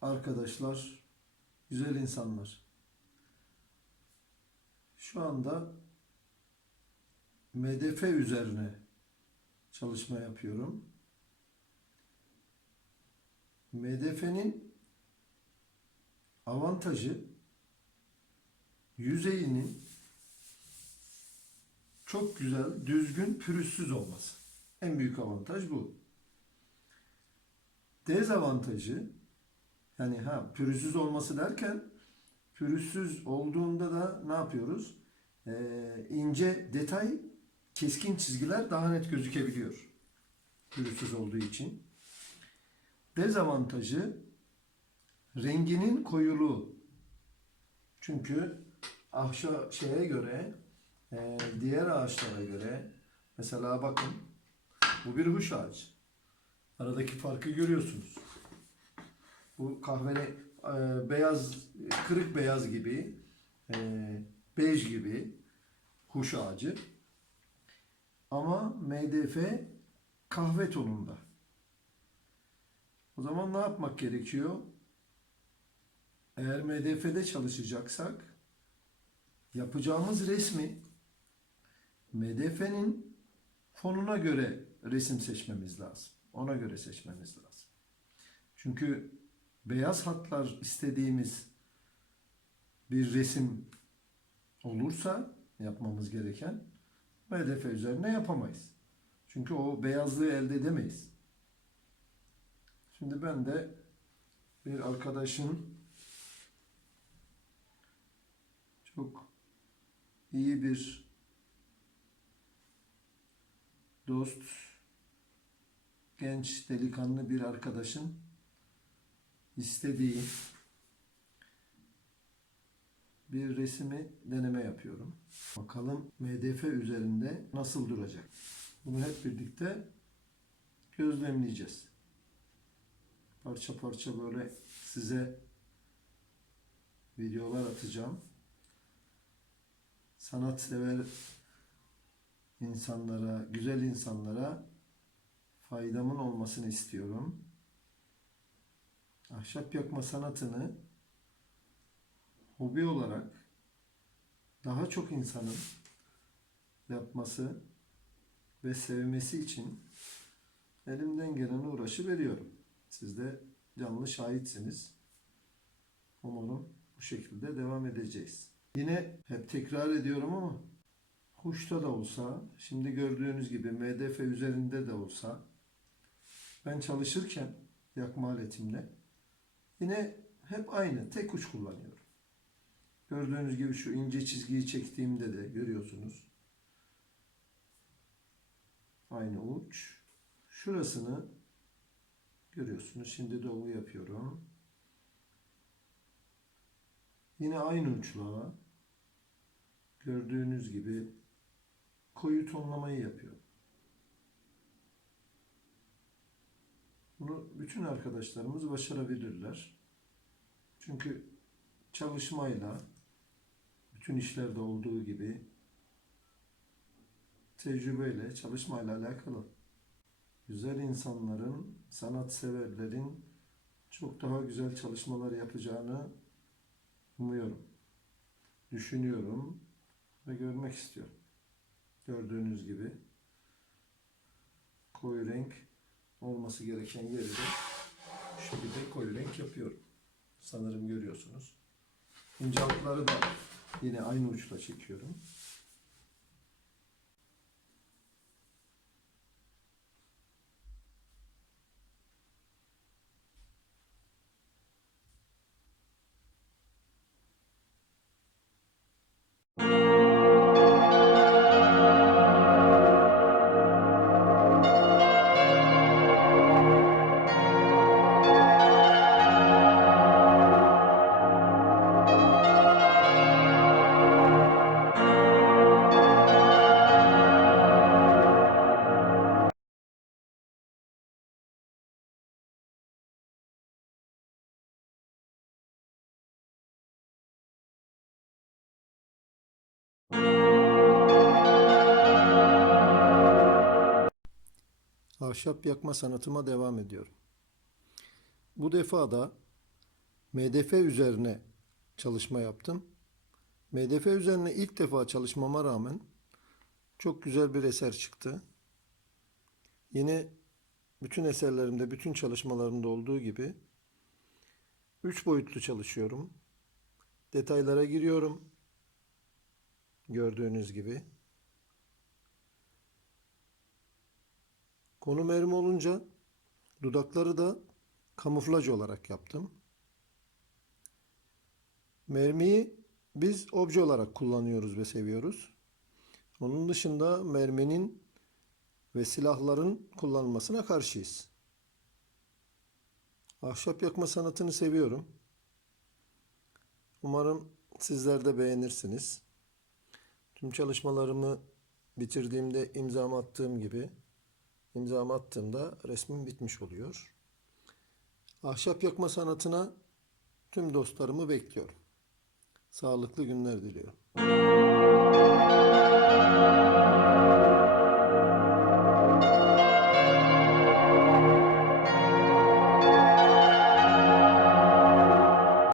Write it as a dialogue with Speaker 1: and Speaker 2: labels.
Speaker 1: arkadaşlar, güzel insanlar. Şu anda MDF üzerine çalışma yapıyorum. MDF'nin avantajı yüzeyinin çok güzel, düzgün, pürüzsüz olması. En büyük avantaj bu. Dezavantajı yani ha pürüzsüz olması derken pürüzsüz olduğunda da ne yapıyoruz? Ee, ince detay, keskin çizgiler daha net gözükebiliyor. Pürüzsüz olduğu için. Dezavantajı renginin koyuluğu. Çünkü ahşa şeye göre e, diğer ağaçlara göre mesela bakın bu bir huş ağacı. Aradaki farkı görüyorsunuz. Bu kahveli e, beyaz, kırık beyaz gibi, e, bej gibi huş ağacı. Ama MDF kahve tonunda. O zaman ne yapmak gerekiyor? Eğer MDF'de çalışacaksak yapacağımız resmi MDF'nin fonuna göre resim seçmemiz lazım. Ona göre seçmemiz lazım. Çünkü beyaz hatlar istediğimiz bir resim olursa yapmamız gereken MDF üzerine yapamayız. Çünkü o beyazlığı elde edemeyiz. Şimdi ben de bir arkadaşın çok iyi bir dost, genç delikanlı bir arkadaşın istediği bir resmi deneme yapıyorum. Bakalım MDF üzerinde nasıl duracak. Bunu hep birlikte gözlemleyeceğiz. Parça parça böyle size videolar atacağım. Sanatsever insanlara, güzel insanlara faydamın olmasını istiyorum. Ahşap yakma sanatını hobi olarak daha çok insanın yapması ve sevmesi için elimden gelen uğraşı veriyorum. Siz de canlı şahitsiniz. Umarım bu şekilde devam edeceğiz. Yine hep tekrar ediyorum ama Kuşta da olsa, şimdi gördüğünüz gibi MDF üzerinde de olsa ben çalışırken yakma aletimle yine hep aynı tek uç kullanıyorum. Gördüğünüz gibi şu ince çizgiyi çektiğimde de görüyorsunuz. Aynı uç. Şurasını görüyorsunuz. Şimdi dolgu yapıyorum. Yine aynı uçla gördüğünüz gibi koyu tonlamayı yapıyorum. Bunu bütün arkadaşlarımız başarabilirler. Çünkü çalışmayla bütün işlerde olduğu gibi tecrübeyle, çalışmayla alakalı. Güzel insanların, sanatseverlerin çok daha güzel çalışmalar yapacağını umuyorum. Düşünüyorum ve görmek istiyorum. Gördüğünüz gibi koyu renk olması gereken yeri de şekilde koyu renk yapıyorum. Sanırım görüyorsunuz. İnce altları da yine aynı uçla çekiyorum. Ahşap yakma sanatıma devam ediyorum. Bu defa da MDF üzerine çalışma yaptım. MDF üzerine ilk defa çalışmama rağmen çok güzel bir eser çıktı. Yine bütün eserlerimde, bütün çalışmalarımda olduğu gibi üç boyutlu çalışıyorum. Detaylara giriyorum. Gördüğünüz gibi. Konu mermi olunca dudakları da kamuflaj olarak yaptım. Mermiyi biz obje olarak kullanıyoruz ve seviyoruz. Onun dışında merminin ve silahların kullanılmasına karşıyız. Ahşap yakma sanatını seviyorum. Umarım sizler de beğenirsiniz. Tüm çalışmalarımı bitirdiğimde imzamı attığım gibi imzamı attığımda resmim bitmiş oluyor. Ahşap yakma sanatına tüm dostlarımı bekliyorum. Sağlıklı günler diliyorum.